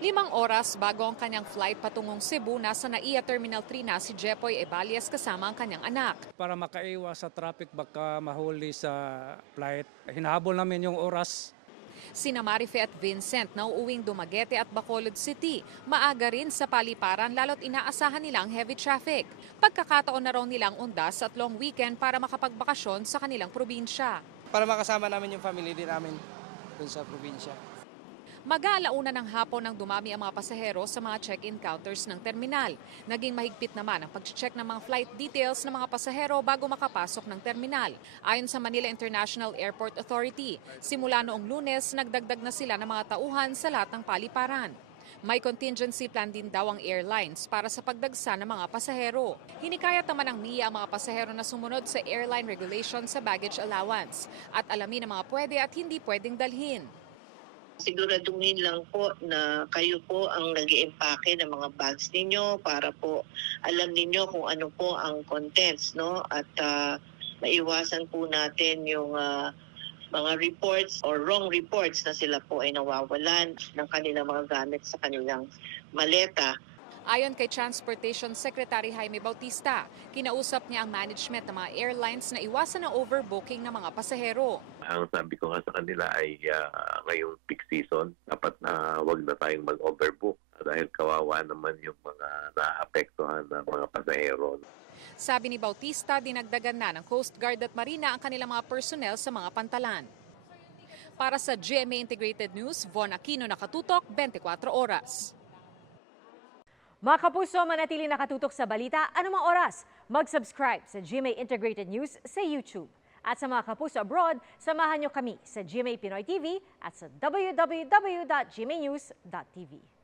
5 oras bago ang kanyang flight patungong Cebu, nasa NAIA Terminal 3 na si Jepoy Evalias kasama ang kanyang anak. Para makaiwas sa traffic baka mahuli sa flight, hinahabol namin yung oras. Sina Marife at Vincent na uuwing Dumaguete at Bacolod City. Maaga rin sa paliparan lalo't inaasahan nilang heavy traffic. Pagkakataon na raw nilang undas at long weekend para makapagbakasyon sa kanilang probinsya. Para makasama namin yung family din namin dun sa probinsya. Mag-aalauna ng hapon nang dumami ang mga pasahero sa mga check-in counters ng terminal. Naging mahigpit naman ang pag-check ng mga flight details ng mga pasahero bago makapasok ng terminal. Ayon sa Manila International Airport Authority, simula noong Lunes, nagdagdag na sila ng mga tauhan sa lahat ng paliparan. May contingency plan din daw ang airlines para sa pagdagsa ng mga pasahero. Hinikayat naman ng NIA ang mga pasahero na sumunod sa airline regulations sa baggage allowance at alamin ang mga pwede at hindi pwedeng dalhin. Siguraduhin lang po na kayo po ang nag-iimpake ng mga bags ninyo para po alam ninyo kung ano po ang contents, no? At maiwasan po natin yung mga reports or wrong reports na sila po ay nawawalan ng kanilang mga gamit sa kanilang maleta. Ayon kay Transportation Secretary Jaime Bautista, kinausap niya ang management ng mga airlines na iwasan ang overbooking ng mga pasahero. Ang sabi ko nga sa kanila ay ngayong peak season, dapat na wag na tayong mag-overbook dahil kawawa naman yung mga naapektuhan ng mga pasahero. Sabi ni Bautista, dinagdagan na ng Coast Guard at Marina ang kanilang mga personnel sa mga pantalan. Para sa GMA Integrated News, Von Aquino, nakatutok, 24 oras. Mga kapuso, manatili nakatutok sa balita anumang oras. Mag-subscribe sa GMA Integrated News sa YouTube. At sa mga kapuso abroad, samahan nyo kami sa GMA Pinoy TV at sa www.gmanews.tv.